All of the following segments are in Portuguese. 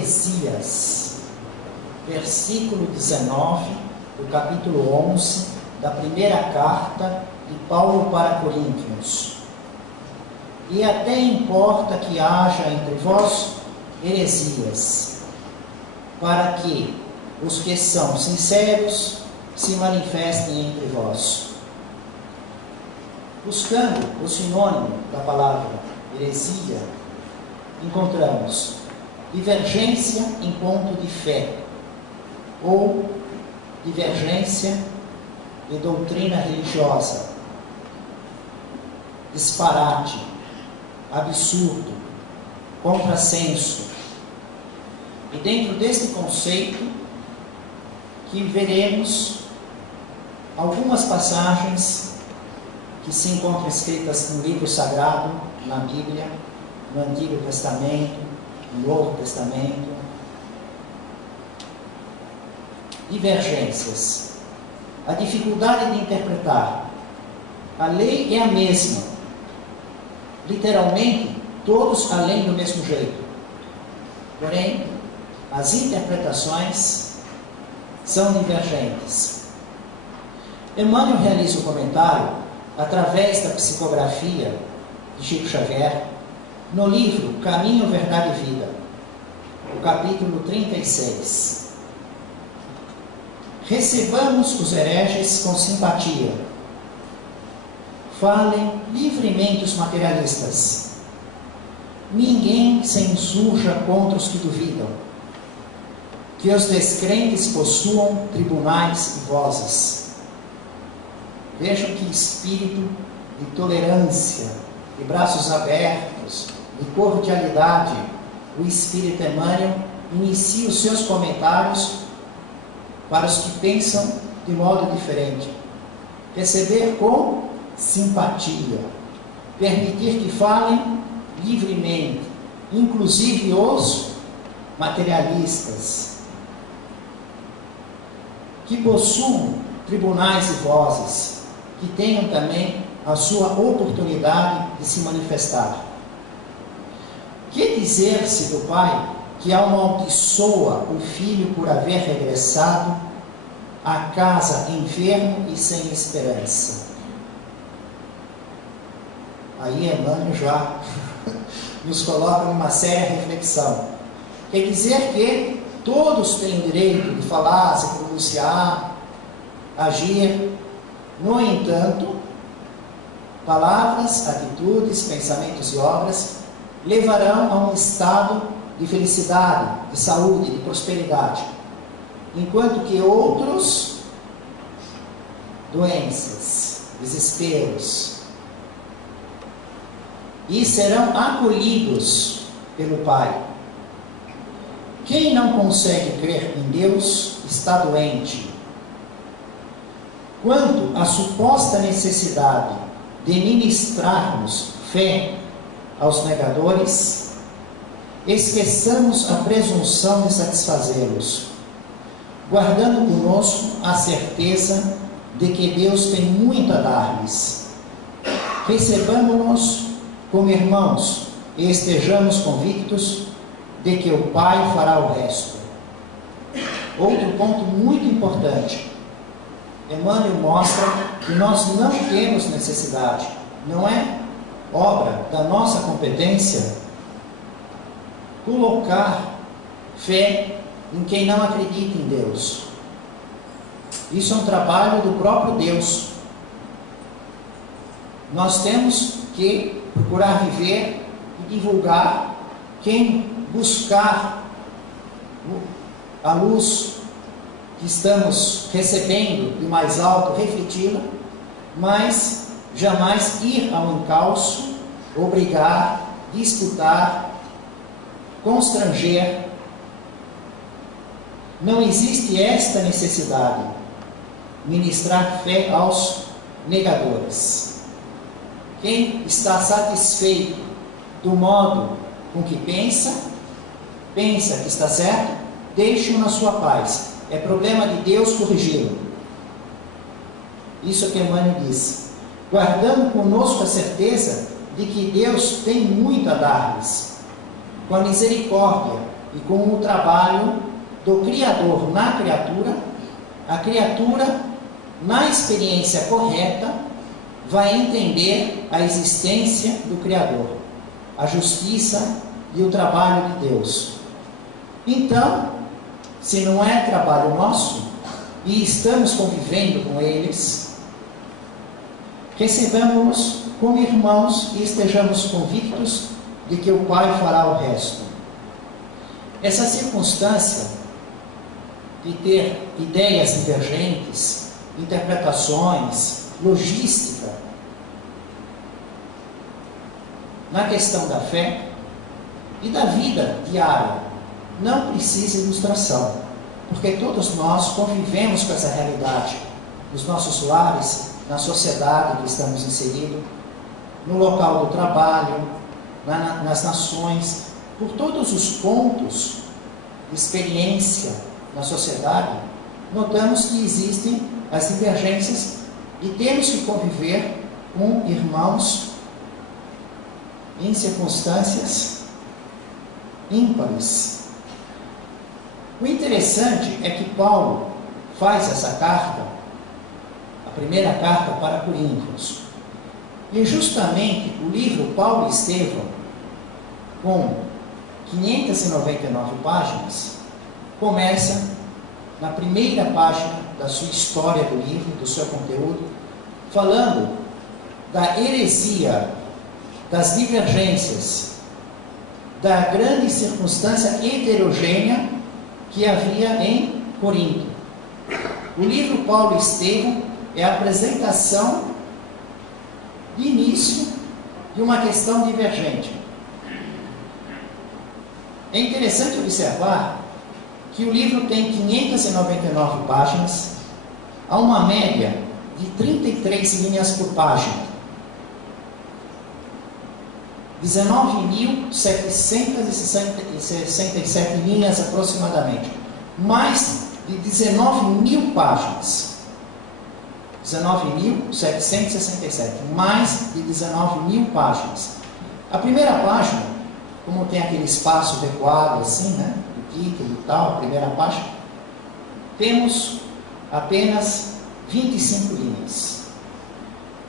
heresias. Versículo 19 do capítulo 11 da primeira carta de Paulo para Coríntios. E até importa que haja entre vós heresias, para que os que são sinceros se manifestem entre vós. Buscando o sinônimo da palavra heresia, encontramos divergência em ponto de fé, ou divergência de doutrina religiosa, disparate, absurdo, contrassenso. E dentro deste conceito que veremos algumas passagens que se encontram escritas no livro sagrado, na Bíblia, no Antigo Testamento, no Novo Testamento. Divergências. A dificuldade de interpretar. A lei é a mesma. Literalmente, todos a leem do mesmo jeito. Porém, as interpretações são divergentes. Emmanuel realiza o comentário através da psicografia de Chico Xavier no livro Caminho, Verdade e Vida, o capítulo 36. Recebamos os hereges com simpatia. Falem livremente os materialistas. Ninguém se insurja contra os que duvidam. Que os descrentes possuam tribunais e vozes. Vejam que espírito de tolerância, de braços abertos, de cordialidade, o espírito Emmanuel inicia os seus comentários para os que pensam de modo diferente. Receber com simpatia, permitir que falem livremente, inclusive os materialistas, que possuam tribunais e vozes, que tenham também a sua oportunidade de se manifestar. Que dizer-se do pai que amaldiçoa o filho por haver regressado à casa enfermo e sem esperança? Aí Emmanuel já nos coloca numa séria reflexão. Quer dizer que todos têm o direito de falar, se pronunciar, agir. No entanto, palavras, atitudes, pensamentos e obras levarão a um estado de felicidade, de saúde, de prosperidade. Enquanto que outros, doenças, desesperos, e serão acolhidos pelo Pai. Quem não consegue crer em Deus está doente. Quanto à suposta necessidade de ministrarmos fé aos negadores, esqueçamos a presunção de satisfazê-los, guardando conosco a certeza de que Deus tem muito a dar-lhes. Recebamos-nos como irmãos e estejamos convictos de que o Pai fará o resto. Outro ponto muito importante. Emmanuel mostra que nós não temos necessidade, não é obra da nossa competência colocar fé em quem não acredita em Deus. Isso é um trabalho do próprio Deus. Nós temos que procurar viver e divulgar. Quem buscar a luz que estamos recebendo de mais alto, refleti-la, mas jamais ir ao encalço, obrigar, disputar, constranger. Não existe esta necessidade, ministrar fé aos negadores. Quem está satisfeito do modo com que pensa que está certo, deixe-o na sua paz. É problema de Deus corrigi-lo. Isso é o que Emmanuel diz. Guardando conosco a certeza de que Deus tem muito a dar-lhes, com a misericórdia e com o trabalho do Criador na criatura, a criatura, na experiência correta, vai entender a existência do Criador, a justiça e o trabalho de Deus. Então, se não é trabalho nosso e estamos convivendo com eles, recebamos-los como irmãos e estejamos convictos de que o Pai fará o resto. Essa circunstância de ter ideias divergentes, interpretações, logística, na questão da fé e da vida diária, não precisa ilustração, porque todos nós convivemos com essa realidade, nos nossos lares, na sociedade que estamos inseridos, no local do trabalho, nas nações, por todos os pontos de experiência na sociedade, notamos que existem as divergências e temos que conviver com irmãos em circunstâncias ímpares. O interessante é que Paulo faz essa carta, a primeira carta para Coríntios, e justamente o livro Paulo e Estevão, com 599 páginas, começa na primeira página da sua história do livro, do seu conteúdo, falando da heresia, das divergências, da grande circunstância heterogênea que havia em Corinto. O livro Paulo e Estevão é a apresentação de início de uma questão divergente. É interessante observar que o livro tem 599 páginas, há uma média de 33 linhas por página, 19.767 linhas aproximadamente, mais de 19.000 páginas, 19.767, mais de 19.000 páginas. A primeira página, como tem aquele espaço recuado assim, né, do título e tal, a primeira página, temos apenas 25 linhas.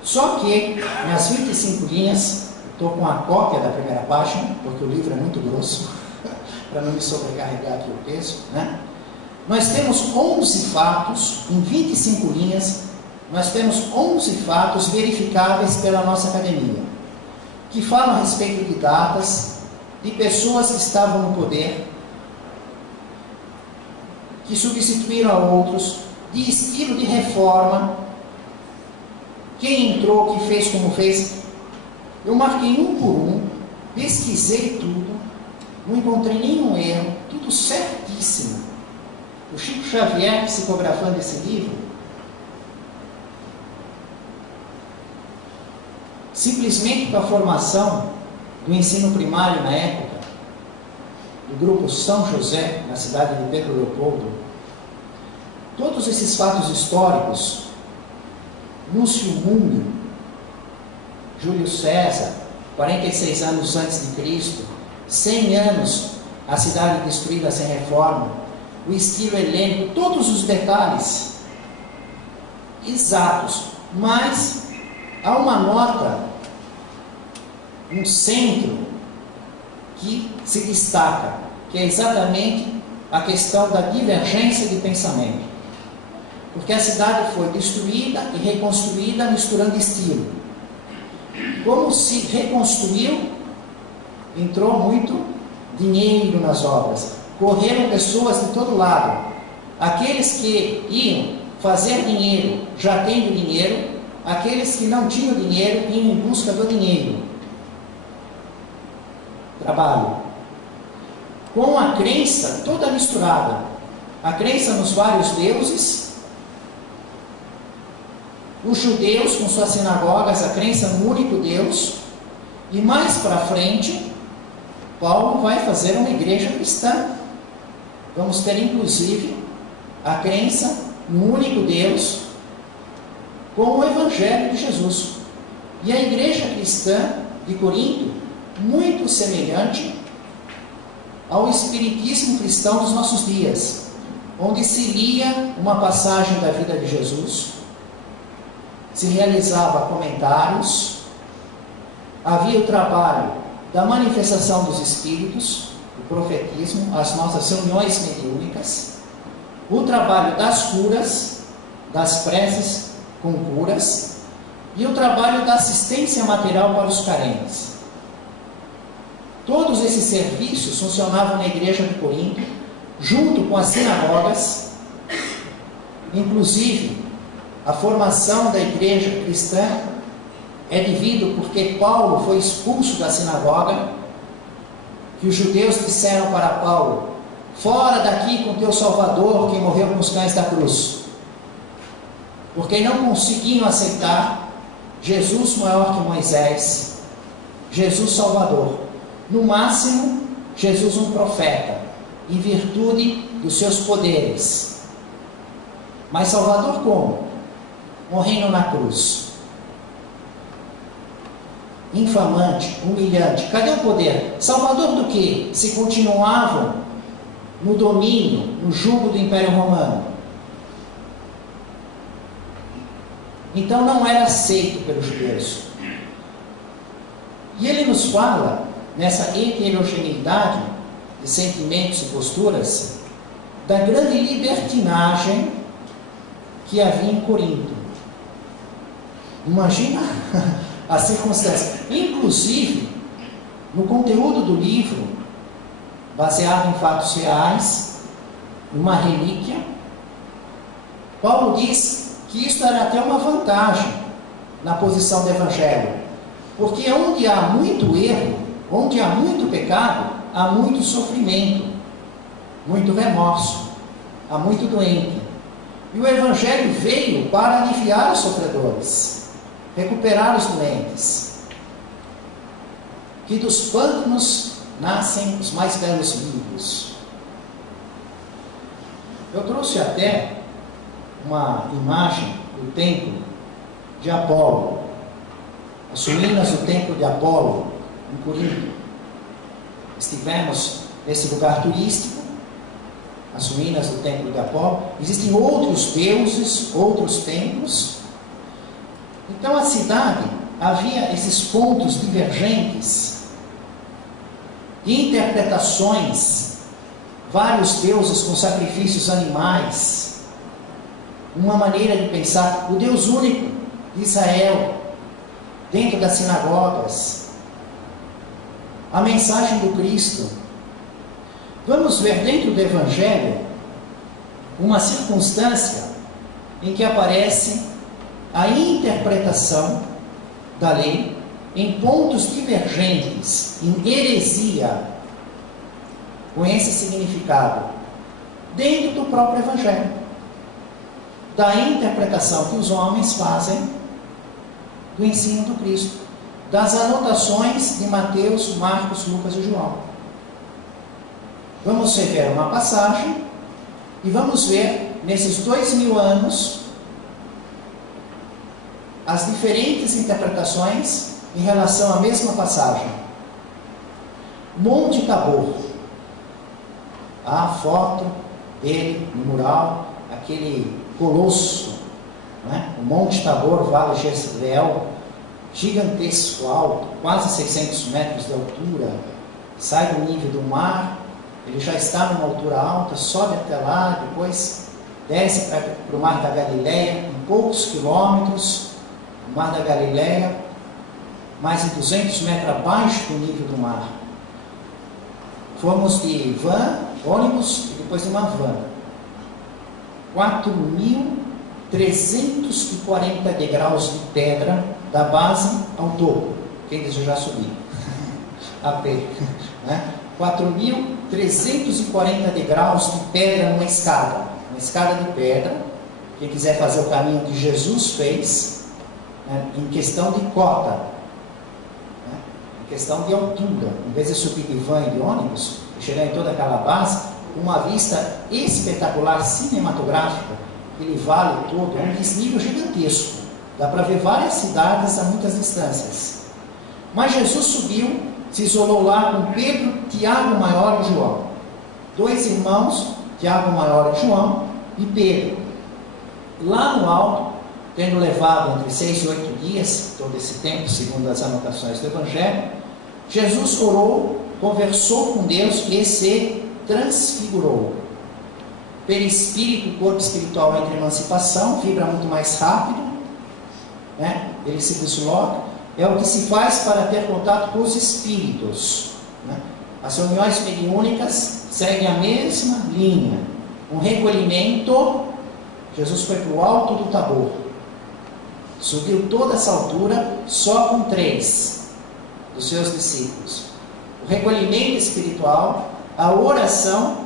Só que nas 25 linhas, estou com a cópia da primeira página, porque o livro é muito grosso, para não me sobrecarregar aqui o texto, né? Nós temos 11 fatos, em 25 linhas, nós temos 11 fatos verificáveis pela nossa academia, que falam a respeito de datas, de pessoas que estavam no poder, que substituíram a outros, de estilo de reforma, quem entrou, que fez como fez. Eu marquei um por um, pesquisei tudo, não encontrei nenhum erro, tudo certíssimo. O Chico Xavier, psicografando esse livro, simplesmente para a formação do ensino primário na época, do grupo São José, na cidade de Pedro Leopoldo, todos esses fatos históricos, Lúcio Múmio, Júlio César, 46 anos antes de Cristo, 100 anos, a cidade destruída sem reforma, o estilo helênico, todos os detalhes exatos, mas há uma nota, um centro que se destaca, que é exatamente a questão da divergência de pensamento, porque a cidade foi destruída e reconstruída misturando estilo. Como se reconstruiu, entrou muito dinheiro nas obras, correram pessoas de todo lado. Aqueles que iam fazer dinheiro, já tendo dinheiro, aqueles que não tinham dinheiro, iam em busca do dinheiro. Trabalho. Com a crença toda misturada, a crença nos vários deuses, os judeus com suas sinagogas, a crença no único Deus, e mais para frente, Paulo vai fazer uma igreja cristã. Vamos ter inclusive a crença no único Deus com o Evangelho de Jesus. E a igreja cristã de Corinto, muito semelhante ao espiritismo cristão dos nossos dias, onde se lia uma passagem da vida de Jesus, se realizava comentários, havia o trabalho da manifestação dos espíritos, o profetismo, as nossas reuniões mediúnicas, o trabalho das curas, das preces com curas, e o trabalho da assistência material para os carentes. Todos esses serviços funcionavam na igreja de Corinto, junto com as sinagogas. Inclusive, a formação da igreja cristã é devido porque Paulo foi expulso da sinagoga, que os judeus disseram para Paulo: fora daqui com teu Salvador, que morreu com os cães da cruz. Porque não conseguiam aceitar Jesus maior que Moisés, Jesus Salvador. No máximo, Jesus um profeta, em virtude dos seus poderes. Mas Salvador como? Morrendo na cruz. Infamante, humilhante. Cadê o poder? Salvador do quê? Se continuavam no domínio, no jugo do Império Romano. Então não era aceito pelos judeus. E ele nos fala, nessa heterogeneidade de sentimentos e posturas, da grande libertinagem que havia em Corinto. Imagina a circunstância. Inclusive, no conteúdo do livro, baseado em fatos reais, uma relíquia, Paulo diz que isso era até uma vantagem na posição do Evangelho, porque onde há muito erro, onde há muito pecado, há muito sofrimento, muito remorso, há muito doente. E o Evangelho veio para aliviar os sofredores, recuperar os doentes. Que dos pântanos nascem os mais belos livros. Eu trouxe até uma imagem do templo de Apolo, as ruínas do templo de Apolo, em Corinto. Estivemos nesse lugar turístico, as ruínas do templo de Apolo. Existem outros deuses, outros templos. Então a cidade havia esses pontos divergentes de interpretações, vários deuses com sacrifícios animais, uma maneira de pensar, o Deus único de Israel, dentro das sinagogas, a mensagem do Cristo. Vamos ver dentro do Evangelho uma circunstância em que aparece a interpretação da lei em pontos divergentes, em heresia, com esse significado, dentro do próprio Evangelho, da interpretação que os homens fazem do ensino do Cristo, das anotações de Mateus, Marcos, Lucas e João. Vamos rever uma passagem e vamos ver, nesses 2000 anos, as diferentes interpretações em relação à mesma passagem. Monte Tabor. A foto dele no mural, aquele colosso, né? O Monte Tabor, Vale de Jezreel, gigantesco, alto, quase 600 metros de altura, sai do nível do mar, ele já está numa altura alta, sobe até lá, depois desce para o Mar da Galileia, em poucos quilômetros, o Mar da Galileia, mais de 200 metros abaixo do nível do mar. Fomos de van, ônibus e depois de uma van. 4.340 degraus de pedra da base ao topo. Quem desejar subir? A pé. Né? 4.340 degraus de pedra numa escada. Uma escada de pedra. Quem quiser fazer o caminho que Jesus fez, né, em questão de cota, né, em questão de altura. Em vez de subir de van e de ônibus, e chegar em toda aquela base, uma vista espetacular, cinematográfica, aquele vale todo, é um desnível gigantesco. Dá para ver várias cidades a muitas distâncias. Mas Jesus subiu se isolou lá com Pedro, Tiago maior e João. 2 irmãos, Tiago maior e João, e Pedro. Lá no alto, tendo levado entre 6 e 8 dias, todo esse tempo, segundo as anotações do Evangelho, Jesus orou, conversou com Deus e se transfigurou. Perispírito, o corpo espiritual entra em emancipação, vibra muito mais rápido, né? Ele se desloca. É o que se faz para ter contato com os espíritos, né? As reuniões mediúnicas seguem a mesma linha. Um recolhimento. Jesus foi para o alto do Tabor, subiu toda essa altura só com 3 dos seus discípulos. O recolhimento espiritual, a oração,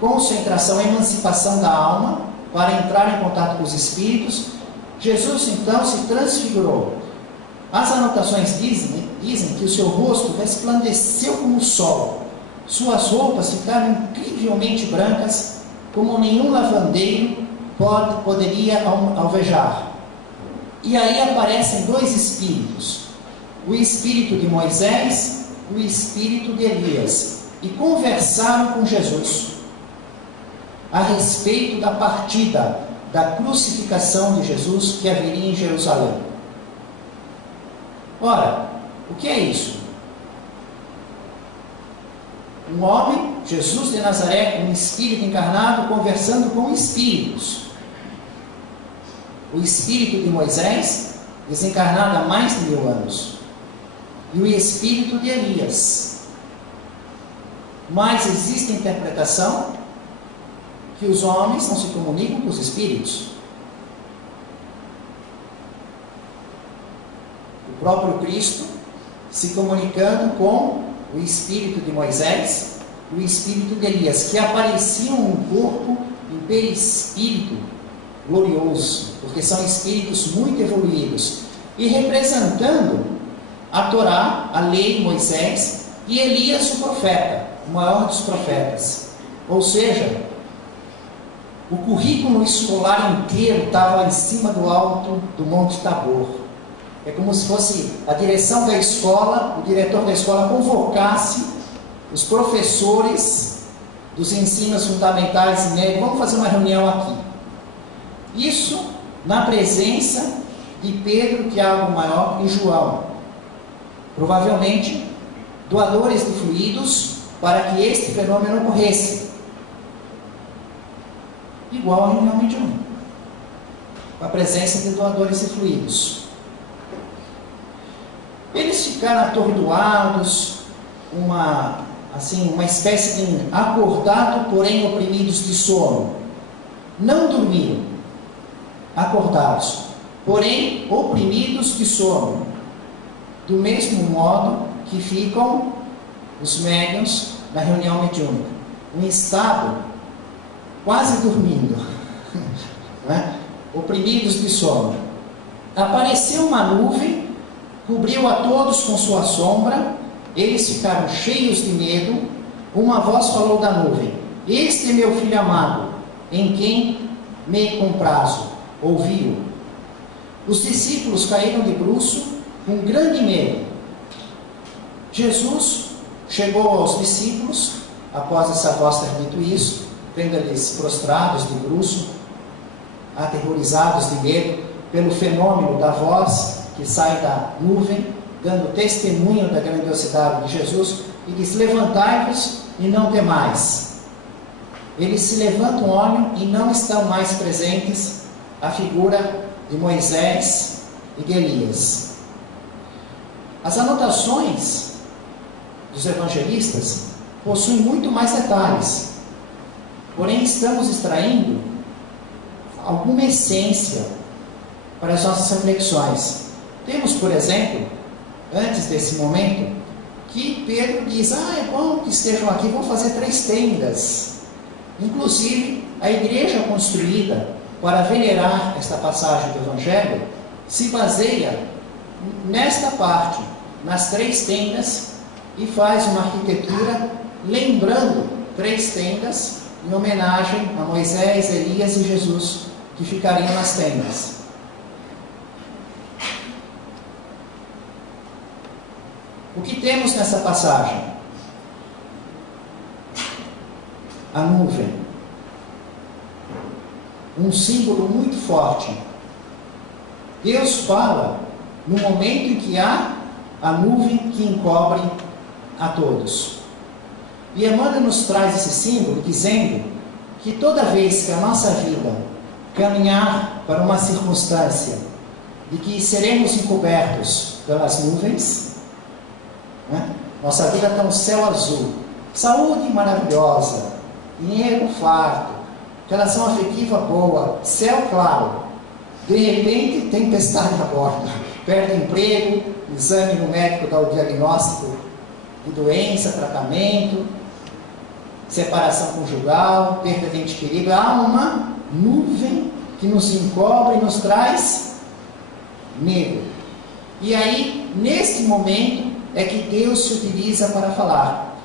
concentração, emancipação da alma para entrar em contato com os espíritos. Jesus então se transfigurou. As anotações dizem que o seu rosto resplandeceu como o sol, suas roupas ficaram incrivelmente brancas, como nenhum lavandeiro poderia alvejar. E aí aparecem 2 espíritos, o espírito de Moisés e o espírito de Elias, e conversaram com Jesus a respeito da partida, da crucificação de Jesus que haveria em Jerusalém. Ora, o que é isso? Um homem, Jesus de Nazaré, um espírito encarnado, conversando com espíritos. O espírito de Moisés, desencarnado há mais de 1000 anos. E o espírito de Elias. Mas existe a interpretação que os homens não se comunicam com os espíritos. O próprio Cristo se comunicando com o espírito de Moisés e o espírito de Elias, que apareciam no corpo em perispírito glorioso, porque são espíritos muito evoluídos, e representando a Torá, a lei, Moisés, e Elias, o profeta, o maior dos profetas. Ou seja, o currículo escolar inteiro estava em cima do alto do Monte Tabor. É como se fosse a direção da escola, o diretor da escola convocasse os professores dos ensinos fundamentais e médios. Vamos fazer uma reunião aqui. Isso na presença de Pedro, Tiago maior e João. Provavelmente doadores de fluidos para que este fenômeno ocorresse. Igual a reunião mediúnica, com a presença de doadores de fluidos. Eles ficaram atordoados, uma espécie de acordado, porém oprimidos de sono. Não dormiram, acordados, porém oprimidos de sono. Do mesmo modo que ficam os médiuns na reunião mediúnica. Um estado quase dormindo, né? Oprimidos de sono. Apareceu uma nuvem, cobriu a todos com sua sombra, eles ficaram cheios de medo. Uma voz falou da nuvem: este é meu filho amado, em quem me comprazo. Ouviu. Os discípulos caíram de bruço com grande medo. Jesus chegou aos discípulos, após essa voz ter dito isso, vendo eles prostrados de bruço, aterrorizados de medo pelo fenômeno da voz que sai da nuvem, dando testemunho da grandiosidade de Jesus, e diz: levantai-vos e não temais. Eles se levantam, olham e não estão mais presentes a figura de Moisés e de Elias. As anotações dos evangelistas possuem muito mais detalhes, porém estamos extraindo alguma essência para as nossas reflexões. Temos, por exemplo, antes desse momento, que Pedro diz: é bom que estejam aqui, vamos fazer 3 tendas. Inclusive, a igreja construída para venerar esta passagem do Evangelho se baseia nesta parte, nas 3 tendas, e faz uma arquitetura lembrando 3 tendas em homenagem a Moisés, Elias e Jesus, que ficariam nas tendas. O que temos nessa passagem? A nuvem. Um símbolo muito forte. Deus fala no momento em que há a nuvem que encobre a todos. E Emmanuel nos traz esse símbolo dizendo que toda vez que a nossa vida caminhar para uma circunstância de que seremos encobertos pelas nuvens, né? Nossa vida está um céu azul, saúde maravilhosa, dinheiro farto, relação afetiva boa, céu claro, de repente tempestade a bordo, perde emprego, exame no médico dá o diagnóstico de doença, tratamento, separação conjugal, perda de ente querido. Há uma nuvem que nos encobre e nos traz medo. E aí, nesse momento, é que Deus se utiliza para falar.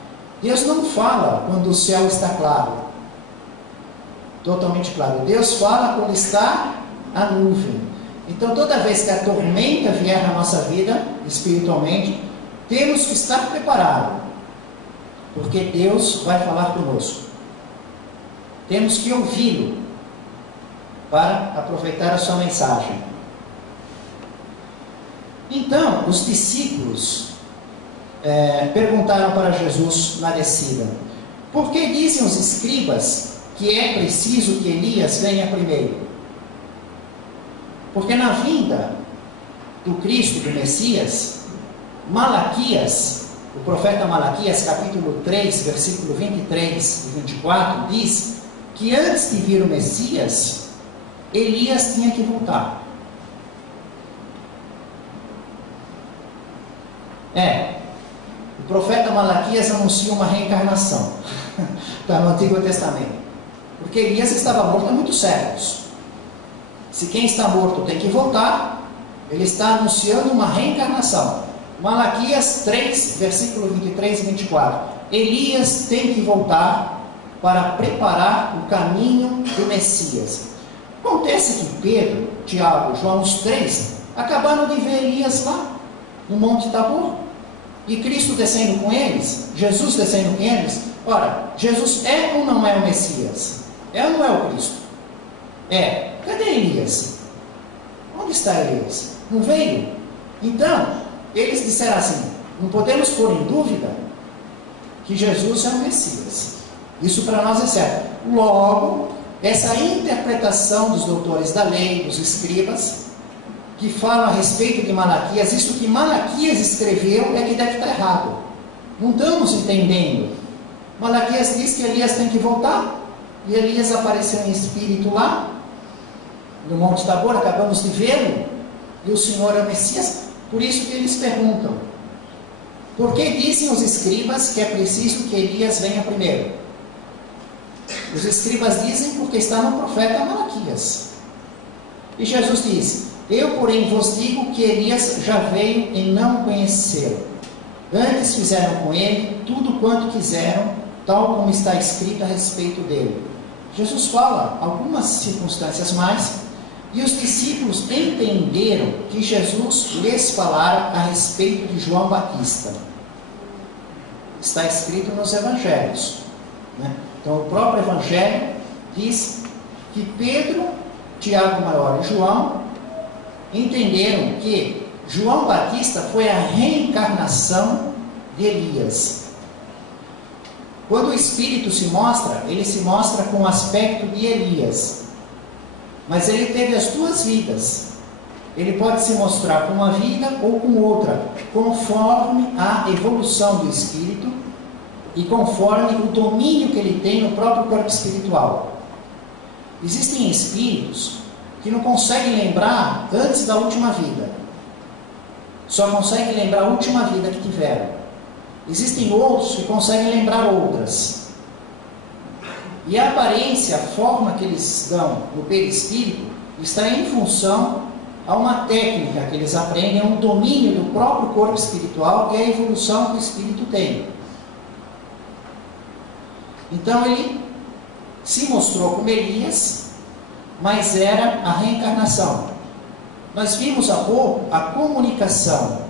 Deus não fala quando o céu está claro, totalmente claro. Deus fala quando está a nuvem. Então, toda vez que a tormenta vier na nossa vida, espiritualmente, temos que estar preparados, porque Deus vai falar conosco. Temos que ouvi-lo para aproveitar a sua mensagem. Então, os discípulos perguntaram para Jesus na descida: por que dizem os escribas que é preciso que Elias venha primeiro? Porque na vinda do Cristo, do Messias, Malaquias, o profeta Malaquias, capítulo 3, versículo 23 e 24, diz que antes de vir o Messias, Elias tinha que voltar. O profeta Malaquias anuncia uma reencarnação. Está no Antigo Testamento. Porque Elias estava morto há muitos séculos. Se quem está morto tem que voltar, ele está anunciando uma reencarnação. Malaquias 3, versículo 23 e 24. Elias tem que voltar para preparar o caminho do Messias. Acontece que Pedro, Tiago, João, os três, acabaram de ver Elias lá, no Monte Tabor, e Cristo descendo com eles, Jesus descendo com eles. Ora, Jesus é ou não é o Messias? É ou não é o Cristo? É. Cadê Elias? Onde está Elias? Não veio? Então, eles disseram assim: não podemos pôr em dúvida que Jesus é o Messias. Isso para nós é certo. Logo, essa interpretação dos doutores da lei, dos escribas, que falam a respeito de Malaquias, isso que Malaquias escreveu é que deve estar errado. Não estamos entendendo. Malaquias diz que Elias tem que voltar, e Elias apareceu em espírito lá, no Monte Tabor, acabamos de vê-lo, e o Senhor é o Messias. Por isso que eles perguntam: por que dizem os escribas que é preciso que Elias venha primeiro? Os escribas dizem porque está no profeta Malaquias. E Jesus diz: eu, porém, vos digo que Elias já veio e não conheceu. Antes fizeram com ele tudo quanto quiseram, tal como está escrito a respeito dele. Jesus fala algumas circunstâncias mais, e os discípulos entenderam que Jesus lhes falara a respeito de João Batista. Está escrito nos evangelhos, né? Então o próprio evangelho diz que Pedro, Tiago maior e João entenderam que João Batista foi a reencarnação de Elias. Quando o Espírito se mostra, ele se mostra com o aspecto de Elias. Mas ele teve as duas vidas. Ele pode se mostrar com uma vida ou com outra, conforme a evolução do Espírito e conforme o domínio que ele tem no próprio corpo espiritual. Existem espíritos que não conseguem lembrar antes da última vida. Só conseguem lembrar a última vida que tiveram. Existem outros que conseguem lembrar outras. E a aparência, a forma que eles dão no perispírito, está em função a uma técnica que eles aprendem, um domínio do próprio corpo espiritual e a evolução que o espírito tem. Então ele se mostrou como Elias, mas era a reencarnação. Nós vimos há pouco a comunicação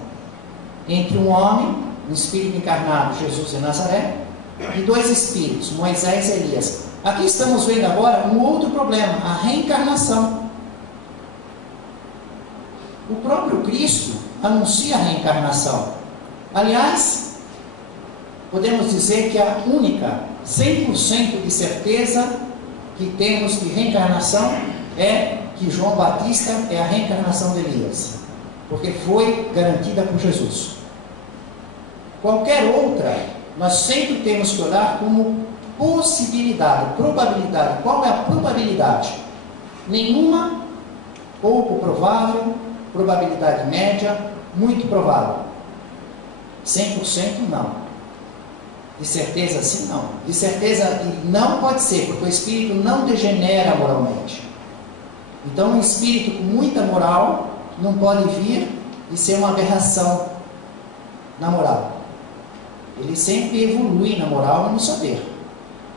entre um homem um espírito encarnado, Jesus de Nazaré, e dois espíritos, Moisés e Elias. Aqui estamos vendo agora um outro problema, a reencarnação. O próprio Cristo anuncia a reencarnação. Aliás, podemos dizer que a única 100% de certeza que temos de reencarnação é que João Batista é a reencarnação de Elias, porque foi garantida por Jesus. Qualquer outra, nós sempre temos que olhar como possibilidade, probabilidade. Qual é a probabilidade? Nenhuma, pouco provável, probabilidade média, muito provável. 100% não. De certeza sim, não. De certeza não pode ser, porque o espírito não degenera moralmente. Então um espírito com muita moral não pode vir e ser uma aberração na moral. Ele sempre evolui na moral e no saber.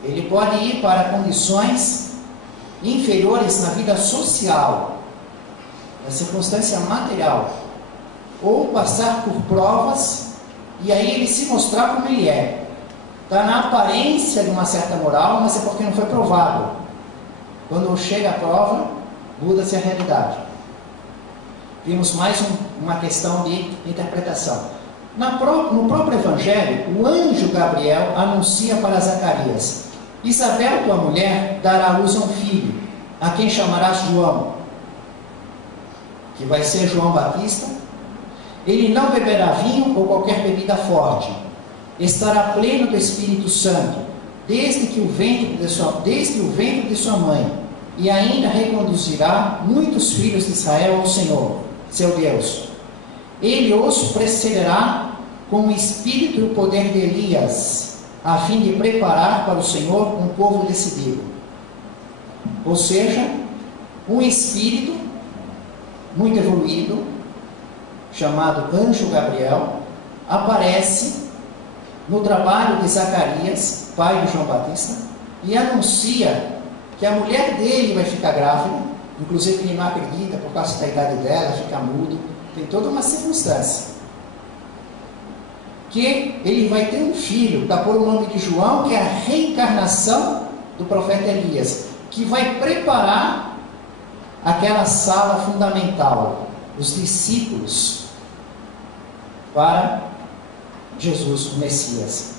Ele pode ir para condições inferiores na vida social, na circunstância material, ou passar por provas e aí ele se mostrar como ele é. Está na aparência de uma certa moral, mas é porque não foi provado. Quando chega a prova, muda-se a realidade. Vimos mais uma questão de interpretação. No próprio Evangelho, o anjo Gabriel anuncia para Zacarias: Isabel, tua mulher, dará à luz a um filho, a quem chamarás João, que vai ser João Batista. Ele não beberá vinho ou qualquer bebida forte, estará pleno do Espírito Santo, desde o ventre de sua mãe, e ainda reconduzirá muitos filhos de Israel ao Senhor, seu Deus. Ele os precederá com o espírito e o poder de Elias, a fim de preparar para o Senhor um povo decidido. Ou seja, um espírito muito evoluído, chamado anjo Gabriel, aparece no trabalho de Zacarias, pai de João Batista, e anuncia que a mulher dele vai ficar grávida, inclusive ele não acredita por causa da idade dela, fica mudo, tem toda uma circunstância. Que ele vai ter um filho, está por o nome de João, que é a reencarnação do profeta Elias, que vai preparar aquela sala fundamental, os discípulos, para Jesus, o Messias.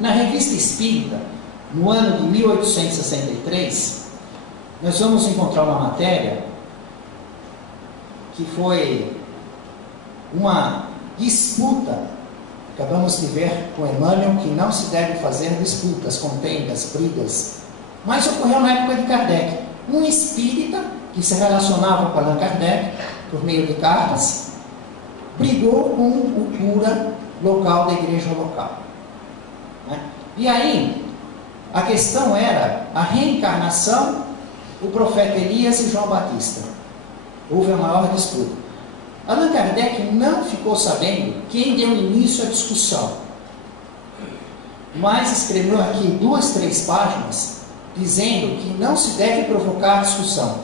Na Revista Espírita, no ano de 1863, nós vamos encontrar uma matéria que foi uma disputa. Acabamos de ver com Emmanuel que não se deve fazer disputas, contendas, brigas, mas ocorreu na época de Kardec. Um espírita que se relacionava com Allan Kardec por meio de cartas, brigou com o cura local da igreja local, né? E aí a questão era a reencarnação, o profeta Elias e João Batista. Houve a maior disputa. Allan Kardec não ficou sabendo quem deu início à discussão, mas escreveu aqui 2, 3 páginas dizendo que não se deve provocar discussão,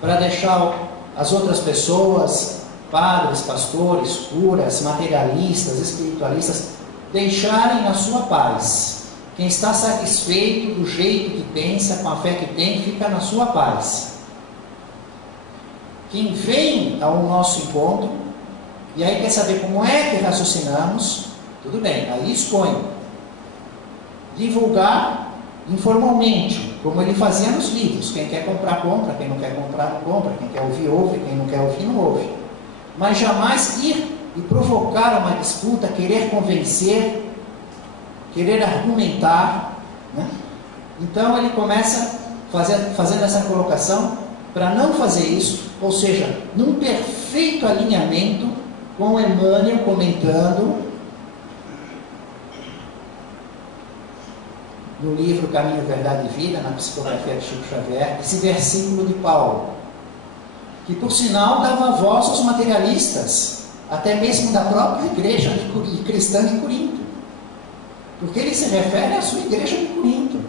para deixar as outras pessoas, padres, pastores, curas, materialistas, espiritualistas, deixarem na sua paz. Quem está satisfeito do jeito que pensa, com a fé que tem, fica na sua paz. Quem vem ao nosso encontro, e aí quer saber como é que raciocinamos, tudo bem, aí expõe. Divulgar informalmente, como ele fazia nos livros. Quem quer comprar, compra, quem não quer comprar, não compra, quem quer ouvir, ouve, quem não quer ouvir, não ouve. Mas jamais ir e provocar uma disputa, querer convencer, querer argumentar, né? Então ele começa fazendo essa colocação para não fazer isso, ou seja, num perfeito alinhamento com Emmanuel comentando no livro Caminho, Verdade e Vida, na psicografia de Chico Xavier, esse versículo de Paulo, que por sinal dava voz aos materialistas, até mesmo da própria igreja cristã de Corinto, porque ele se refere à sua igreja de Corinto,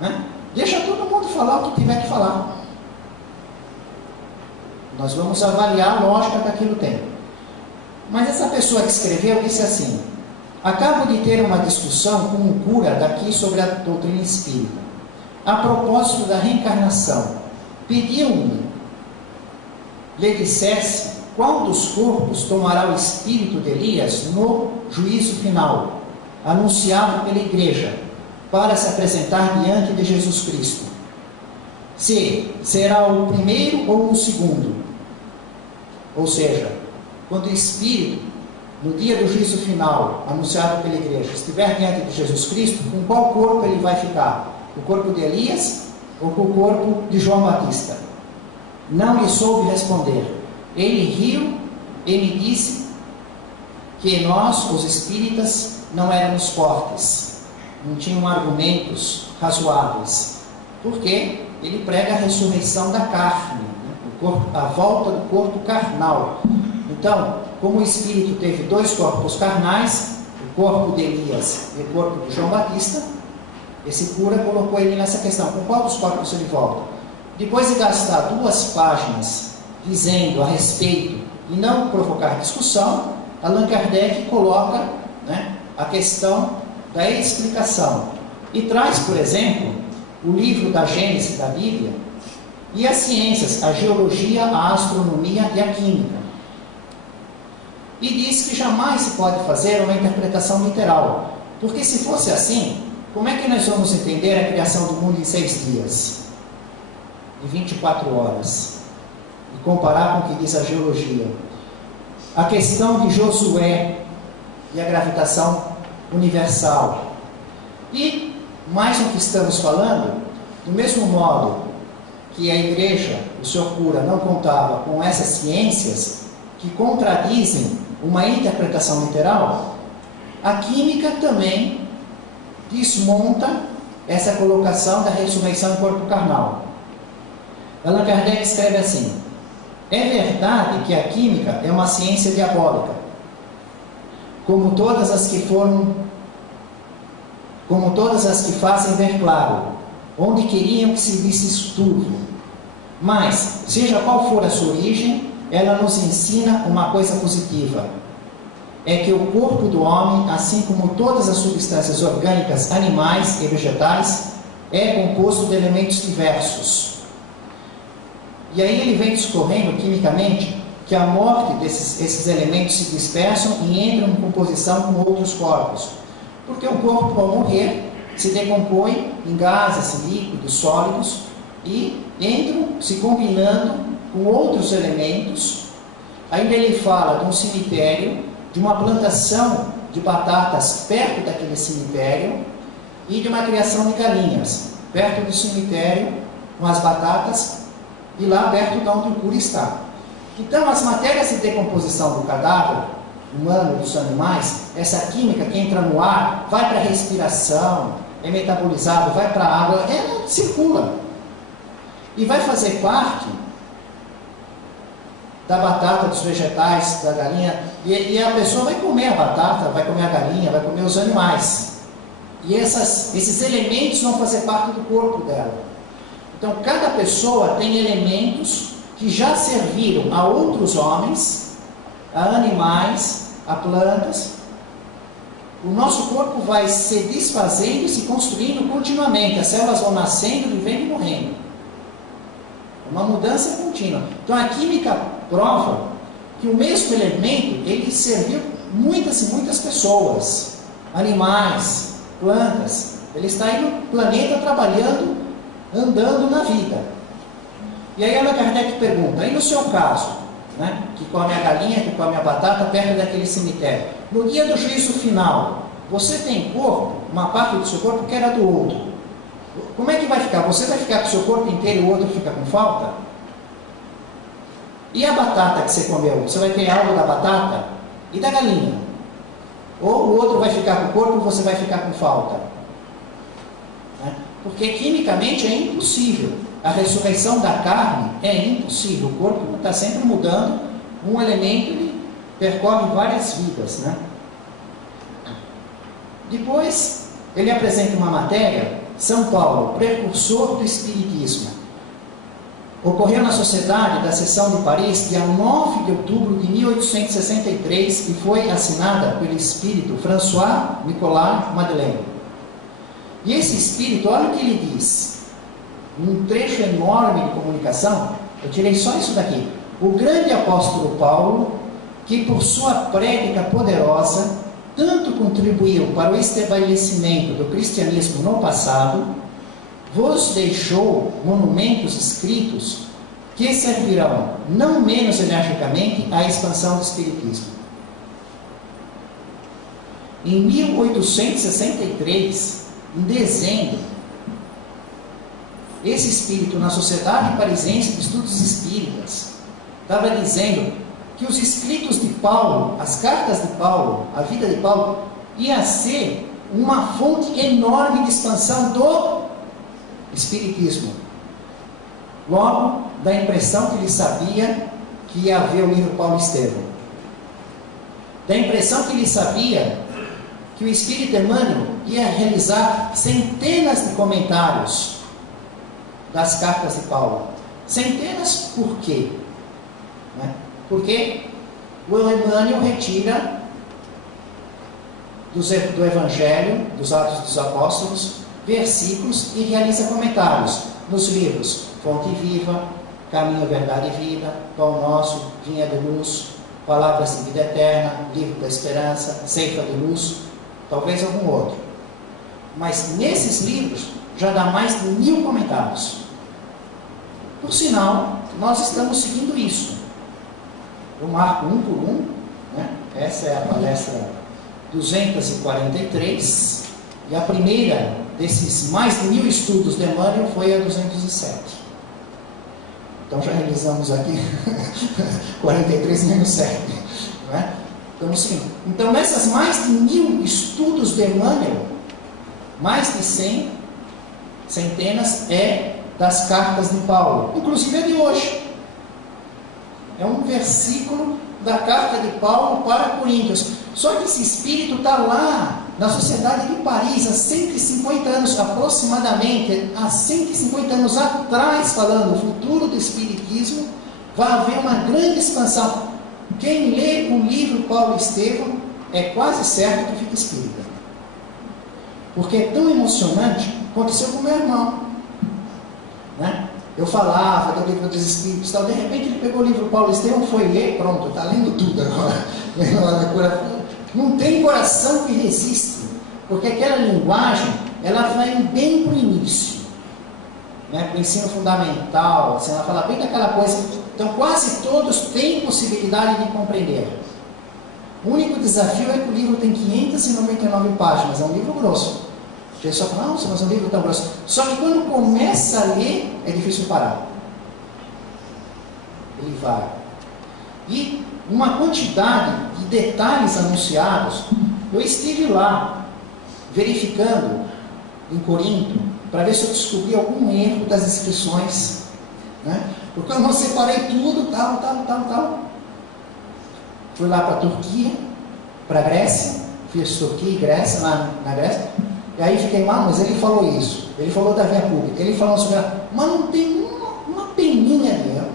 né? Deixa todo mundo falar o que tiver que falar. Nós vamos avaliar a lógica que aquilo tem. Mas essa pessoa que escreveu disse assim: Acabo de ter uma discussão com um cura daqui sobre a doutrina espírita. A propósito da reencarnação, pediu-me, lhe dissesse qual dos corpos tomará o espírito de Elias no juízo final, anunciado pela igreja, para se apresentar diante de Jesus Cristo. Se será o primeiro ou o segundo. Ou seja, quando o espírito, no dia do juízo final, anunciado pela igreja, estiver diante de Jesus Cristo, com qual corpo ele vai ficar? O corpo de Elias ou com o corpo de João Batista? Não lhe soube responder. Ele riu e me disse que nós, os espíritas, não éramos fortes, não tinham argumentos razoáveis, porque ele prega a ressurreição da carne, né? A volta do corpo carnal. Então, como o espírito teve dois corpos carnais, o corpo de Elias e o corpo de João Batista, esse cura colocou ele nessa questão: com qual dos corpos ele volta? Depois de gastar 2 páginas dizendo a respeito e não provocar discussão, Allan Kardec coloca, né, a questão da explicação e traz, por exemplo, o livro da Gênese da Bíblia e as ciências, a geologia, a astronomia e a química. E diz que jamais se pode fazer uma interpretação literal, porque se fosse assim, como é que nós vamos entender a criação do mundo em 6 dias? De 24 horas? E comparar com o que diz a geologia. A questão de Josué e a gravitação universal. E, mais um que estamos falando, do mesmo modo que a igreja, o senhor cura, não contava com essas ciências que contradizem uma interpretação literal, a química também desmonta essa colocação da ressurreição em corpo carnal. Allan Kardec escreve assim: é verdade que a química é uma ciência diabólica, como todas as que fazem ver claro, onde queriam que se visse isso tudo. Mas, seja qual for a sua origem, ela nos ensina uma coisa positiva: é que o corpo do homem, assim como todas as substâncias orgânicas, animais e vegetais, é composto de elementos diversos. E aí ele vem discorrendo quimicamente que a morte desses elementos se dispersam e entram em composição com outros corpos. Porque o corpo, ao morrer, se decompõe em gases, líquidos, sólidos e entram se combinando com outros elementos. Ainda ele fala de um cemitério, de uma plantação de batatas perto daquele cemitério e de uma criação de galinhas perto do cemitério com as batatas e lá perto de onde o cura está. Então, as matérias de decomposição do cadáver humano, dos animais, essa química que entra no ar, vai para a respiração, é metabolizado, vai para a água, circula e vai fazer parte da batata, dos vegetais, da galinha, e a pessoa vai comer a batata, vai comer a galinha, vai comer os animais. E esses elementos vão fazer parte do corpo dela. Então, cada pessoa tem elementos que já serviram a outros homens, a animais, a plantas. O nosso corpo vai se desfazendo e se construindo continuamente. As células vão nascendo, vivendo e morrendo. É uma mudança contínua. Então, a química prova que o mesmo elemento, ele serviu muitas e muitas pessoas, animais, plantas. Ele está aí no planeta trabalhando, andando na vida. E aí Allan Kardec pergunta: aí no seu caso, né, que come a galinha, que come a batata perto daquele cemitério, no dia do juízo final, você tem corpo, uma parte do seu corpo que era do outro. Como é que vai ficar? Você vai ficar com o seu corpo inteiro e o outro fica com falta? E a batata que você comeu? Você vai ter algo da batata e da galinha? Ou o outro vai ficar com o corpo e você vai ficar com falta? Né? Porque quimicamente é impossível. A ressurreição da carne é impossível. O corpo está sempre mudando. Um elemento ele percorre várias vidas, né? Depois, ele apresenta uma matéria, São Paulo, precursor do Espiritismo. Ocorreu na Sociedade da Seção de Paris, dia 9 de outubro de 1863, e foi assinada pelo espírito François Nicolas Madeleine. E esse espírito, olha o que ele diz, num trecho enorme de comunicação, eu tirei só isso daqui. O grande apóstolo Paulo, que por sua prédica poderosa, tanto contribuiu para o estabelecimento do cristianismo no passado, vos deixou monumentos escritos que servirão não menos energicamente à expansão do espiritismo. Em 1863, em dezembro, esse espírito na Sociedade Parisiense de Estudos Espíritas estava dizendo que os escritos de Paulo, as cartas de Paulo, a vida de Paulo, ia ser uma fonte enorme de expansão do espiritismo. Logo, da impressão que ele sabia que ia haver o livro Paulo Estevam. Da impressão que ele sabia que o Espírito Emmanuel ia realizar centenas de comentários das cartas de Paulo. Centenas por quê? Porque o Emmanuel retira do Evangelho, dos Atos dos Apóstolos, versículos e realiza comentários nos livros Fonte Viva, Caminho, Verdade e Vida, Pão Nosso, Vinha de Luz, Palavras de Vida Eterna, Livro da Esperança, Ceifa de Luz, talvez algum outro. Mas nesses livros já dá mais de 1000 comentários. Por sinal, nós estamos seguindo isso. Eu marco um por um, né? Essa é a palestra 243, e a primeira desses mais de 1000 estudos de Emmanuel foi a 207. Então já realizamos aqui 43 menos 7. Não é? Então nessas mais de 1000 estudos de Emmanuel, mais de 100, centenas, é das cartas de Paulo, inclusive a de hoje. É um versículo da carta de Paulo para Coríntios. Só que esse espírito está lá na Sociedade de Paris há 150 anos, aproximadamente, há 150 anos atrás, falando o futuro do espiritismo, vai haver uma grande expansão. Quem lê o livro Paulo Estevam é quase certo que fica espírita. Porque é tão emocionante. Aconteceu com meu irmão, né? Eu falava do livro dos Espíritos, tal. De repente ele pegou o livro Paulo Estevam, foi ler, pronto, está lendo tudo agora. Não tem coração que resiste, porque aquela linguagem, ela vai bem para o início, né? Para o ensino fundamental, assim, ela fala bem daquela coisa. Então quase todos têm possibilidade de compreender. O único desafio é que o livro tem 599 páginas, é um livro grosso. A pessoa fala, nossa, mas é um livro tão grosso. Só que quando começa a ler, é difícil parar. Ele vai. E uma quantidade de detalhes anunciados. Eu estive lá, verificando em Corinto, para ver se eu descobri algum erro das inscrições, né? Porque eu não separei tudo, tal. Fui lá para a Turquia, para a Grécia, fiz Turquia e Grécia, lá na Grécia. E aí fiquei, mas ele falou isso, ele falou da via pública, ele falou sobre ela, mas não tem uma peninha de erro.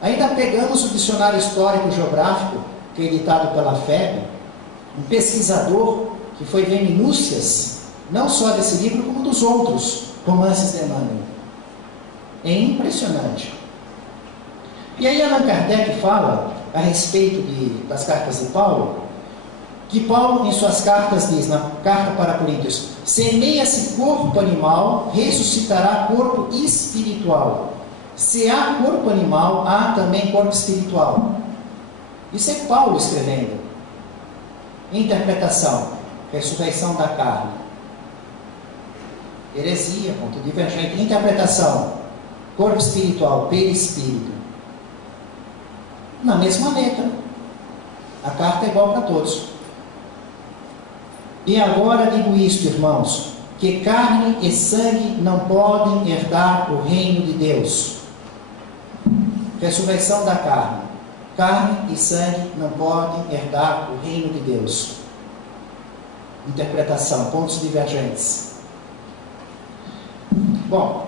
Ainda pegamos o dicionário histórico geográfico, que é editado pela FEB, um pesquisador que foi ver minúcias, não só desse livro, como dos outros romances de Emmanuel. É impressionante. E aí Allan Kardec fala a respeito das cartas de Paulo, que Paulo em suas cartas diz, na carta para Coríntios, semeia-se corpo animal, ressuscitará corpo espiritual. Se há corpo animal, há também corpo espiritual. Isso é Paulo escrevendo. Interpretação, ressurreição da carne. Heresia, ponto divergente. Interpretação, corpo espiritual, perispírito. Na mesma letra. A carta é igual para todos. E agora digo isto, irmãos, que carne e sangue não podem herdar o reino de Deus. Ressurreição da carne. Carne e sangue não podem herdar o reino de Deus. Interpretação, pontos divergentes. Bom,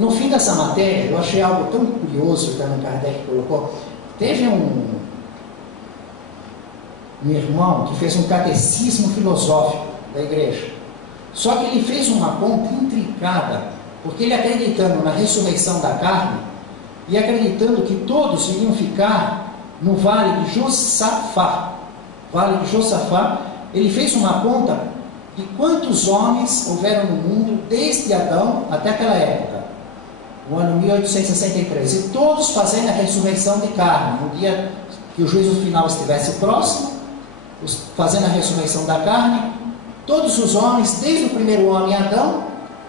No fim dessa matéria, eu achei algo tão curioso que Allan Kardec colocou. Teve um irmão que fez um catecismo filosófico da igreja. Só que ele fez uma conta intricada, porque ele acreditando na ressurreição da carne e acreditando que todos iriam ficar no vale de Josafá. Vale de Josafá, ele fez uma conta de quantos homens houveram no mundo desde Adão até aquela época, no ano 1863, e todos fazendo a ressurreição de carne, no dia que o juízo final estivesse próximo, fazendo a ressurreição da carne, todos os homens, desde o primeiro homem Adão,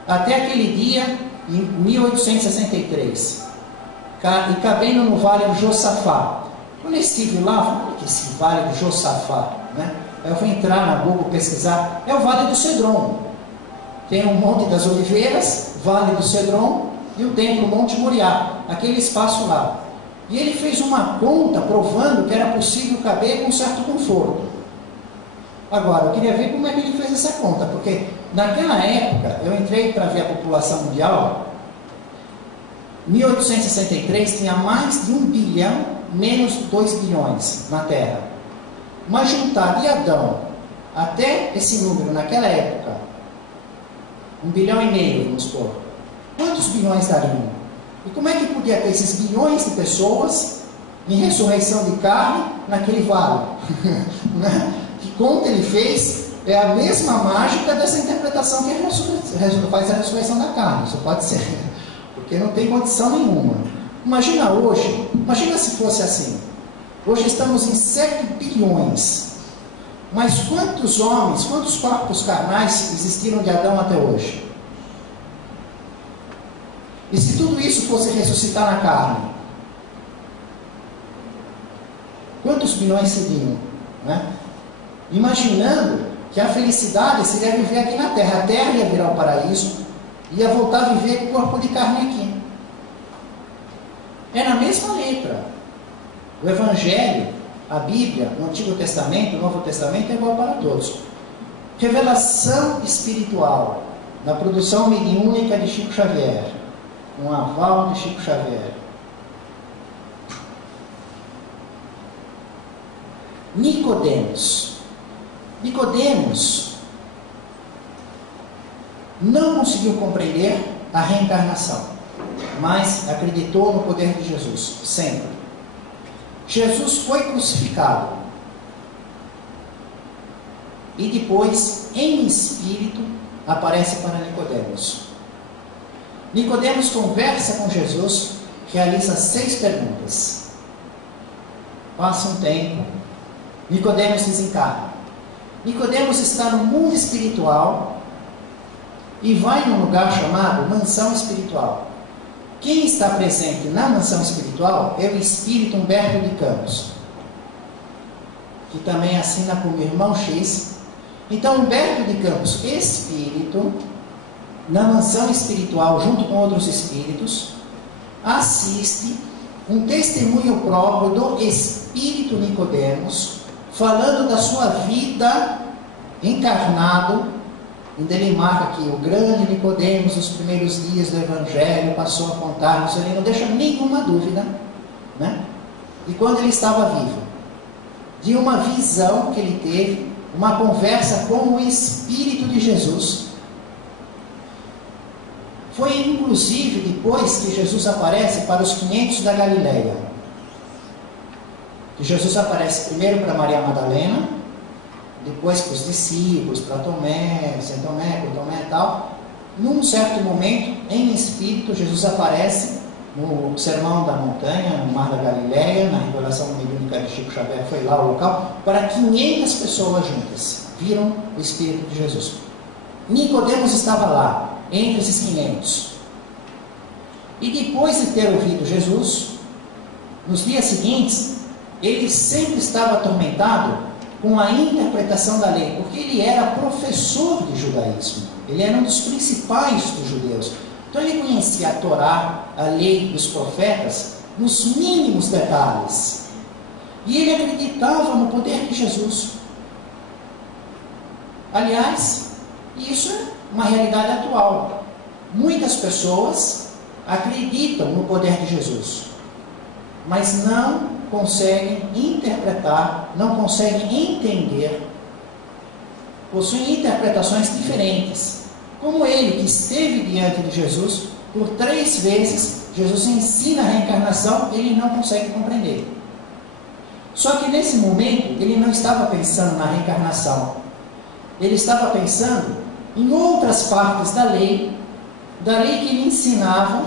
até aquele dia, em 1863, e cabendo no vale de Josafá. Quando eu estive lá, eu falei, o que é esse vale de Josafá? Né? Eu fui entrar na Google pesquisar, é o Vale do Cedron. Tem o Monte das Oliveiras, Vale do Cedron, e o Templo Monte Moriá, aquele espaço lá. E ele fez uma conta provando que era possível caber com um certo conforto. Agora, eu queria ver como é que ele fez essa conta, porque naquela época, eu entrei para ver a população mundial, 1863 tinha mais de 1 bilhão, menos 2 bilhões na Terra. Mas juntar de Adão até esse número naquela época, 1,5 bilhão, vamos supor, quantos bilhões dariam? E como é que podia ter esses bilhões de pessoas em ressurreição de carne naquele vale? Que conta ele fez é a mesma mágica dessa interpretação que faz a ressurreição da carne. Isso pode ser, porque não tem condição nenhuma. Imagina hoje, imagina se fosse assim. Hoje estamos em 7 bilhões. Mas quantos homens, quantos corpos carnais existiram de Adão até hoje? E se tudo isso fosse ressuscitar na carne? Quantos bilhões seriam? Né? Imaginando que a felicidade seria viver aqui na Terra. A Terra ia virar o paraíso, ia voltar a viver com o corpo de carne aqui. É na mesma letra. O Evangelho, a Bíblia, o Antigo Testamento, o Novo Testamento é igual para todos. Revelação espiritual, da produção mediúnica de Chico Xavier, um aval de Chico Xavier. Nicodemos não conseguiu compreender a reencarnação, mas acreditou no poder de Jesus, sempre. Jesus foi crucificado e depois, em espírito, aparece para Nicodemos. Nicodemos conversa com Jesus, realiza 6 perguntas. Passa um tempo, Nicodemos desencarna. Nicodemos está no mundo espiritual e vai num lugar chamado mansão espiritual. Quem está presente na mansão espiritual é o espírito Humberto de Campos, que também assina como irmão X. Então, Humberto de Campos, espírito, na mansão espiritual, junto com outros espíritos, assiste um testemunho próprio do espírito Nicodemos, falando da sua vida encarnado, onde ele marca que o grande Nicodemos, nos primeiros dias do Evangelho, passou a contar-nos, ele não deixa nenhuma dúvida, né? De quando ele estava vivo, de uma visão que ele teve, uma conversa com o Espírito de Jesus. Foi inclusive depois que Jesus aparece para os 500 da Galileia, que Jesus aparece primeiro para Maria Madalena, depois para os discípulos, para Tomé, São Tomé, com Tomé e tal. Num certo momento, em espírito, Jesus aparece no Sermão da Montanha, no Mar da Galileia, na revelação mediúnica de Chico Xavier, foi lá o local, para 500 pessoas juntas, viram o Espírito de Jesus. Nicodemos estava lá, entre esses 500. E depois de ter ouvido Jesus, nos dias seguintes, ele sempre estava atormentado com a interpretação da lei, porque ele era professor de judaísmo, ele era um dos principais dos judeus. Então ele conhecia a Torá, a lei dos profetas, nos mínimos detalhes. E ele acreditava no poder de Jesus. Aliás, isso é uma realidade atual. Muitas pessoas acreditam no poder de Jesus, mas não conseguem interpretar, não conseguem entender, possuem interpretações diferentes. Como ele, que esteve diante de Jesus, por 3 vezes, Jesus ensina a reencarnação, ele não consegue compreender. Só que nesse momento, ele não estava pensando na reencarnação. Ele estava pensando em outras partes da lei que ele ensinava,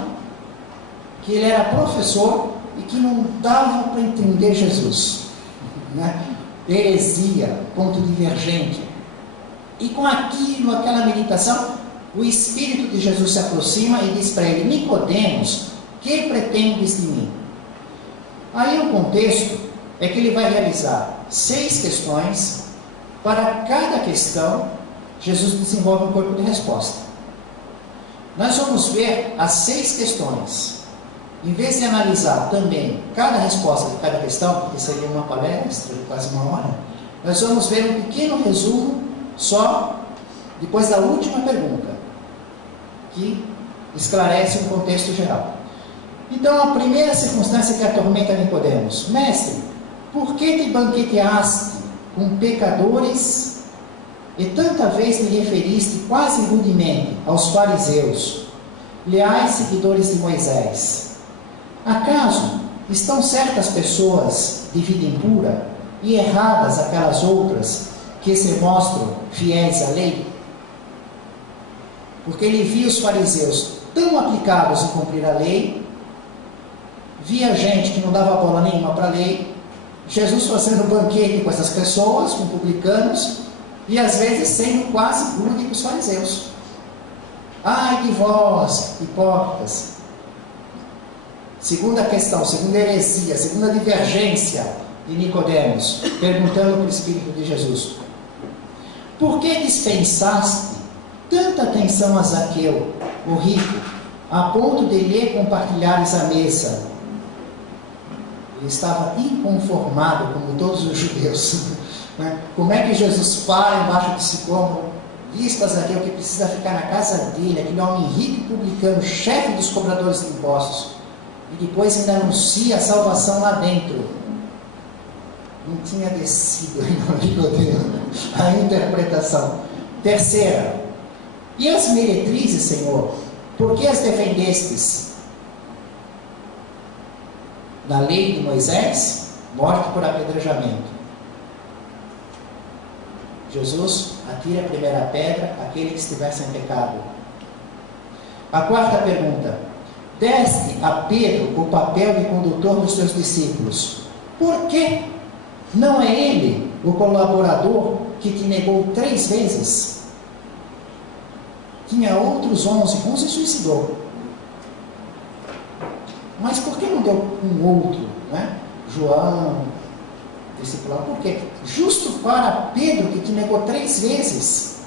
que ele era professor e que não dava para entender Jesus. Né? Heresia, ponto divergente. E com aquilo, aquela meditação, o Espírito de Jesus se aproxima e diz para ele: Nicodemos, que pretendes de mim? Aí o contexto é que ele vai realizar 6 questões. Para cada questão, Jesus desenvolve um corpo de resposta. Nós vamos ver as 6 questões. Em vez de analisar também cada resposta de cada questão, porque seria uma palestra de quase 1 hora, nós vamos ver um pequeno resumo só depois da última pergunta, que esclarece um contexto geral. Então, a primeira circunstância que atormenta Nicodemos: Mestre, por que te banqueteaste com pecadores e tanta vez te referiste quase rudemente aos fariseus, leais seguidores de Moisés? Acaso estão certas pessoas de vida impura e erradas aquelas outras que se mostram fiéis à lei? Porque ele via os fariseus tão aplicados em cumprir a lei, via gente que não dava bola nenhuma para a lei, Jesus fazendo banquete com essas pessoas, com publicanos, e às vezes sendo quase rude com os fariseus. Ai de vós, hipócritas! Segunda questão, segunda heresia, segunda divergência de Nicodemos, perguntando para o Espírito de Jesus: por que dispensaste tanta atenção a Zaqueu, o rico, a ponto de lhe compartilhares a mesa? Ele estava inconformado, como todos os judeus. Né? Como é que Jesus para embaixo do sicômoro, diz para Zaqueu que precisa ficar na casa dele, aquele homem rico publicano, chefe dos cobradores de impostos, e depois ainda anuncia a salvação lá dentro? Não tinha descido a interpretação. Terceira: e as meretrizes, Senhor, por que as defendestes? Na lei de Moisés, morte por apedrejamento. Jesus atira a primeira pedra àquele que estivesse em pecado. A quarta pergunta: deste a Pedro o papel de condutor dos teus discípulos. Por que não é ele o colaborador que te negou 3 vezes? Tinha outros 11 se suicidou. Mas por que não deu um outro, né? João, discípulo? Por quê? Justo para Pedro, que te negou 3 vezes.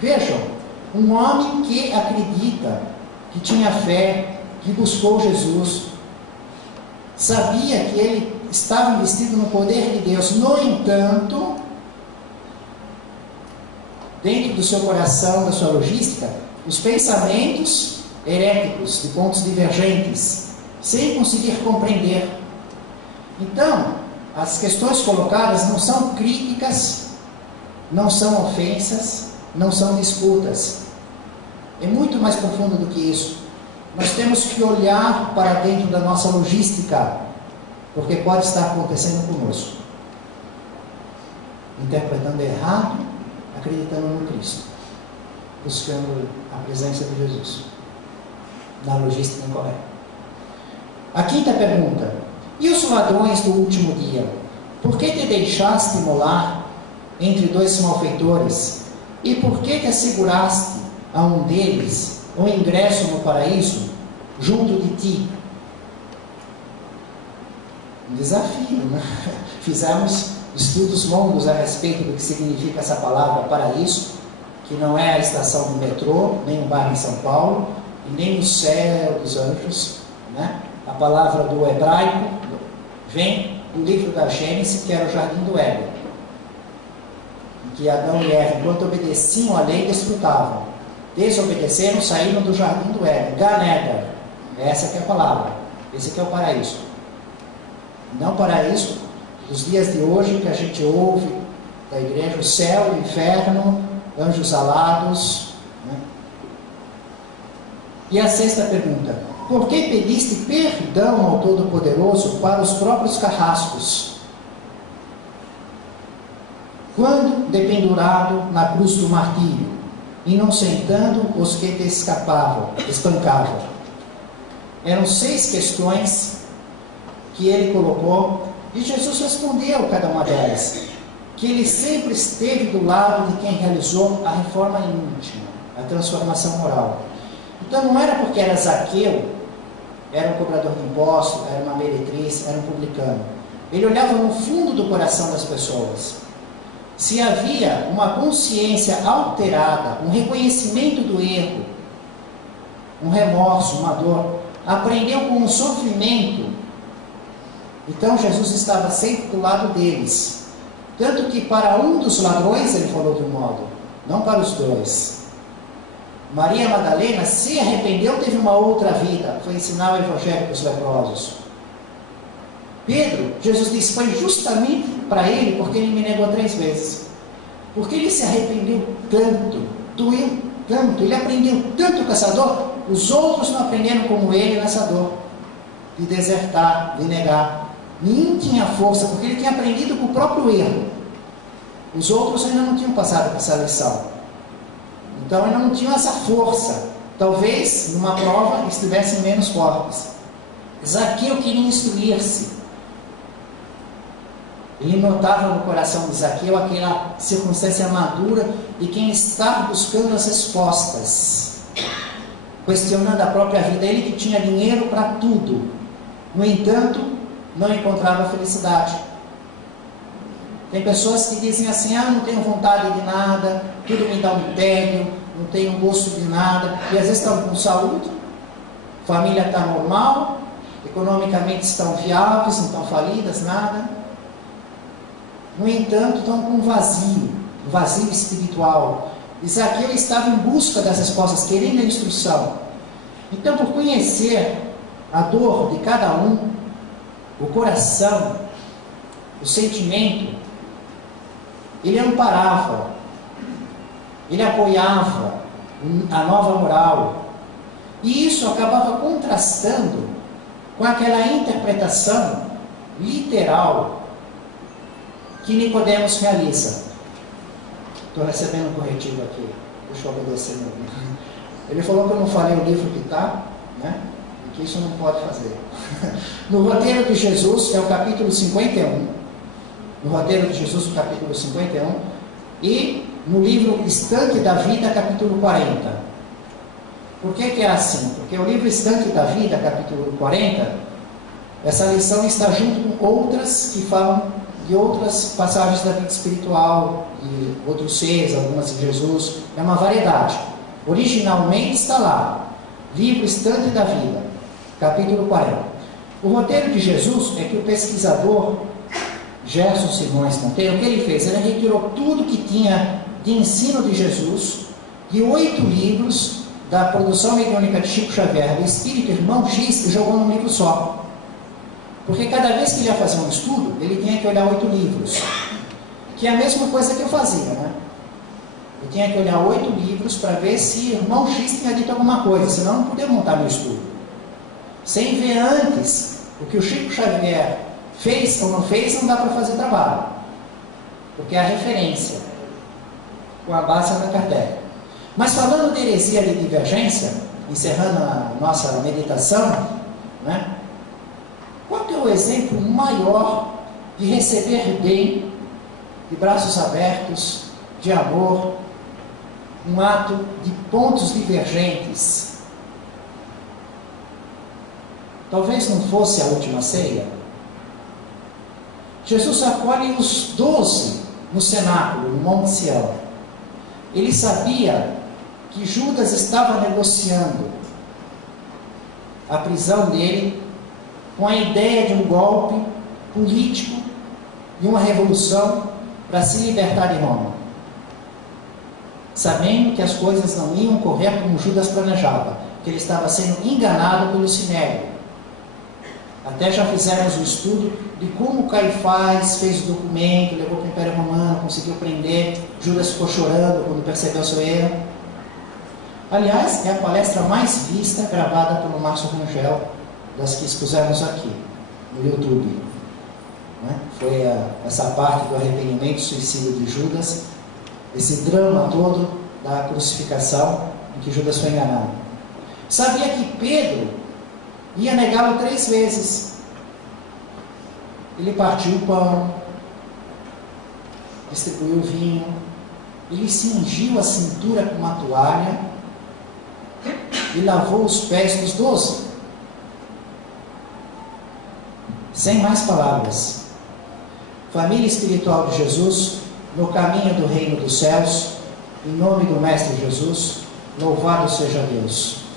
Vejam, um homem que acredita, que tinha fé, que buscou Jesus, sabia que ele estava investido no poder de Deus. No entanto, dentro do seu coração, da sua logística, os pensamentos heréticos, de pontos divergentes, sem conseguir compreender. Então, as questões colocadas não são críticas, não são ofensas, não são disputas. É muito mais profundo do que isso. Nós temos que olhar para dentro da nossa logística, porque pode estar acontecendo conosco. Interpretando errado, acreditando no Cristo, buscando a presença de Jesus, na logística incorreta. A quinta pergunta: e os ladrões do último dia? Por que te deixaste molar entre 2 malfeitores? E por que te asseguraste a um deles o ingresso no paraíso junto de ti? Um desafio, né? Fizemos estudos longos a respeito do que significa essa palavra paraíso, que não é a estação do metrô, nem um bairro em São Paulo, e nem o céu dos anjos, né? A palavra do hebraico vem do livro da Gênesis, que era o jardim do Éden, em que Adão e Eva, enquanto obedeciam à lei, desfrutavam. Desobedeceram, saíram do jardim do Éden, Gan Eden, Essa que é a palavra. Esse que é o paraíso. Não paraíso dos dias de hoje que a gente ouve da igreja, o céu, o inferno, anjos alados. Né? E a sexta pergunta: por que pediste perdão ao Todo-Poderoso para os próprios carrascos, quando dependurado na cruz do martírio, inocentando os que te espancavam? Eram 6 questões que ele colocou, e Jesus respondeu cada uma delas, que ele sempre esteve do lado de quem realizou a reforma íntima, a transformação moral. Então não era porque era Zaqueu, era um cobrador de impostos, era uma meretriz, era um publicano. Ele olhava no fundo do coração das pessoas. Se havia uma consciência alterada, um reconhecimento do erro, um remorso, uma dor, aprendeu com o sofrimento, então Jesus estava sempre do lado deles. Tanto que para um dos ladrões ele falou de um modo, não para os dois. Maria Madalena se arrependeu, teve uma outra vida, foi ensinar o evangelho para os leprosos. Pedro, Jesus disse, foi justamente para ele, porque ele me negou 3 vezes. Porque ele se arrependeu tanto, doeu tanto, ele aprendeu tanto com essa dor, os outros não aprenderam como ele nessa dor, de desertar, de negar. Nenhum tinha força, porque ele tinha aprendido com o próprio erro. Os outros ainda não tinham passado por essa lição. Então ainda não tinham essa força. Talvez numa prova estivessem menos fortes. Zaqueu queria instruir-se. Ele notava no coração de Zaqueu aquela circunstância madura de quem está buscando as respostas, questionando a própria vida. Ele que tinha dinheiro para tudo, no entanto, não encontrava felicidade. Tem pessoas que dizem assim, não tenho vontade de nada, tudo me dá um tédio, não tenho gosto de nada, e às vezes estão com saúde, família está normal, economicamente estão viáveis, não estão falidas, nada. No entanto, estão com um vazio espiritual. E Zaqueu estava em busca das respostas, querendo a instrução. Então, por conhecer a dor de cada um, o coração, o sentimento, ele amparava, ele apoiava a nova moral. E isso acabava contrastando com aquela interpretação literal que Nicodemos realiza. Estou recebendo um corretivo aqui, deixa eu obedecer meu livro. Ele falou que eu não falei o livro que está, né? E que isso não pode fazer. No roteiro de Jesus, é o capítulo 51. No roteiro de Jesus, o capítulo 51. E no livro Estante da Vida, capítulo 40. Por que é assim? Porque o livro Estante da Vida, capítulo 40, essa lição está junto com outras que falam de outras passagens da vida espiritual, de outros seres, algumas de Jesus, é uma variedade. Originalmente está lá, livro Estante da Vida, capítulo 40. O roteiro de Jesus é que o pesquisador Gerson Simões Monteiro, o que ele fez? Ele retirou tudo que tinha de ensino de Jesus, de 8 livros da produção mediúnica de Chico Xavier, do Espírito Irmão X, e jogou num livro só. Porque cada vez que ele ia fazer um estudo, ele tinha que olhar 8 livros. Que é a mesma coisa que eu fazia, né? Eu tinha que olhar 8 livros para ver se o irmão X tinha dito alguma coisa, senão eu não podia montar meu estudo. Sem ver antes o que o Chico Xavier fez ou não fez, não dá para fazer trabalho. Porque é a referência, com a base da Kardec. Mas falando de heresia e de divergência, encerrando a nossa meditação, né? Qual que é o exemplo maior de receber bem, de braços abertos, de amor, um ato de pontos divergentes? Talvez não fosse a última ceia. Jesus acolhe os 12 no cenáculo, no Monte Sião. Ele sabia que Judas estava negociando a prisão dele com a ideia de um golpe político, de uma revolução para se libertar de Roma. Sabendo que as coisas não iam correr como Judas planejava, porque ele estava sendo enganado pelo Sinédrio. Até já fizemos um estudo de como Caifás fez o documento, levou para o Império Romano, conseguiu prender, Judas ficou chorando quando percebeu seu erro. Aliás, é a palestra mais vista gravada pelo Márcio Rangel, das que expusemos aqui, no YouTube. Foi essa parte do arrependimento e suicídio de Judas, esse drama todo da crucificação em que Judas foi enganado. Sabia que Pedro ia negá-lo 3 vezes. Ele partiu o pão, distribuiu o vinho, ele cingiu a cintura com uma toalha e lavou os pés dos 12. Sem mais palavras. Família espiritual de Jesus, no caminho do reino dos céus, em nome do Mestre Jesus, louvado seja Deus.